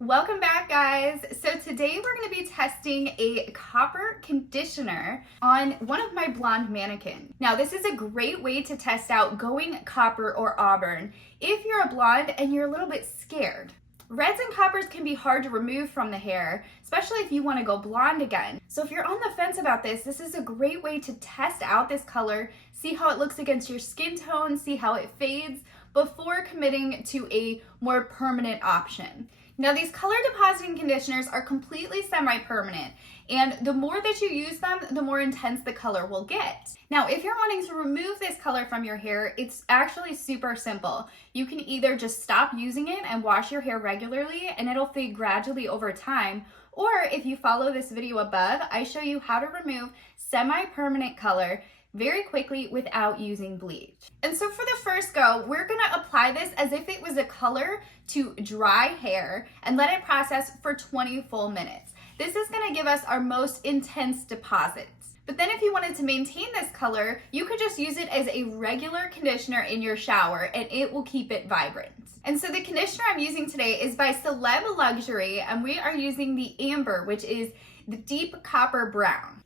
Welcome back, guys. So today we're going to be testing a copper conditioner on one of my blonde mannequins. Now this is a great way to test out going copper or auburn if you're a blonde and you're a little bit scared. Reds and coppers can be hard to remove from the hair, especially if you want to go blonde again. So if you're on the fence about this is a great way to test out this color, see how it looks against your skin tone, see how it fades before committing to a more permanent option. Now these color depositing conditioners are completely semi-permanent, and the more that you use them, the more intense the color will get. Now if you're wanting to remove this color from your hair, it's actually super simple. You can either just stop using it and wash your hair regularly and it'll fade gradually over time, or if you follow this video above, I show you how to remove semi-permanent color very quickly without using bleach. And so for the first go, we're gonna apply this as if it was a color to dry hair and let it process for 20 full minutes. This is gonna give us our most intense deposits. But then if you wanted to maintain this color, you could just use it as a regular conditioner in your shower and it will keep it vibrant. And so the conditioner I'm using today is by Celeb Luxury, and we are using the Amber, which is the deep copper brown.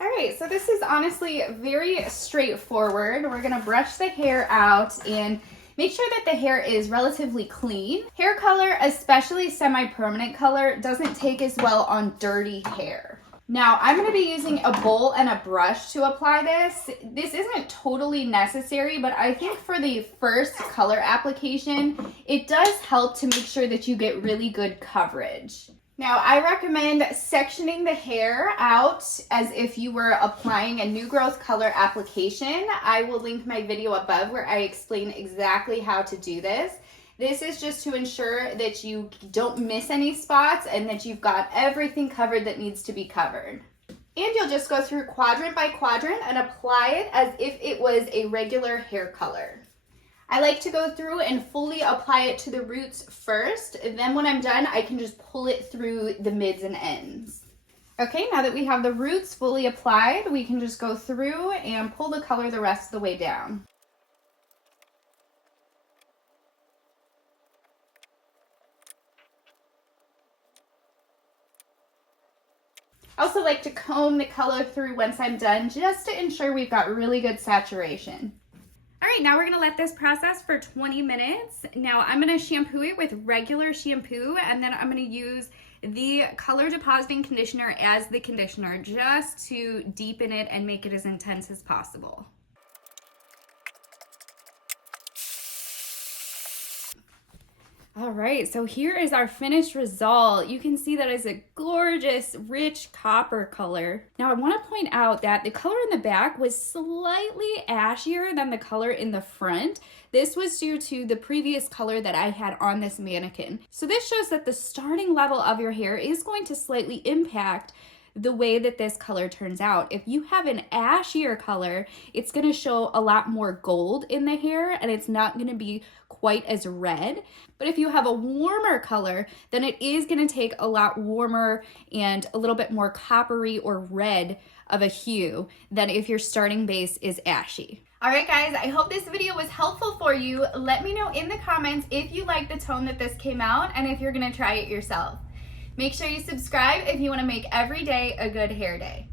All right, so this is honestly very straightforward. We're gonna brush the hair out and make sure that the hair is relatively clean. Hair color, especially semi-permanent color, doesn't take as well on dirty hair. Now, I'm gonna be using a bowl and a brush to apply this. This isn't totally necessary, but I think for the first color application, it does help to make sure that you get really good coverage. Now, I recommend sectioning the hair out as if you were applying a new growth color application. I will link my video above where I explain exactly how to do this. This is just to ensure that you don't miss any spots and that you've got everything covered that needs to be covered. And you'll just go through quadrant by quadrant and apply it as if it was a regular hair color. I like to go through and fully apply it to the roots first. And then when I'm done, I can just pull it through the mids and ends. Okay, now that we have the roots fully applied, we can just go through and pull the color the rest of the way down. I also like to comb the color through once I'm done, just to ensure we've got really good saturation. All right, now we're gonna let this process for 20 minutes. Now I'm gonna shampoo it with regular shampoo, and then I'm gonna use the color depositing conditioner as the conditioner just to deepen it and make it as intense as possible. All right, so here is our finished result. You can see that it's a gorgeous, rich copper color. Now I want to point out that the color in the back was slightly ashier than the color in the front. This was due to the previous color that I had on this mannequin. So this shows that the starting level of your hair is going to slightly impact the way that this color turns out. If you have an ashier color, it's going to show a lot more gold in the hair and it's not going to be quite as red. But if you have a warmer color, then it is going to take a lot warmer and a little bit more coppery or red of a hue than if your starting base is ashy. All right, guys, I hope this video was helpful for you. Let me know in the comments if you like the tone that this came out and if you're going to try it yourself. Make sure you subscribe if you want to make every day a good hair day.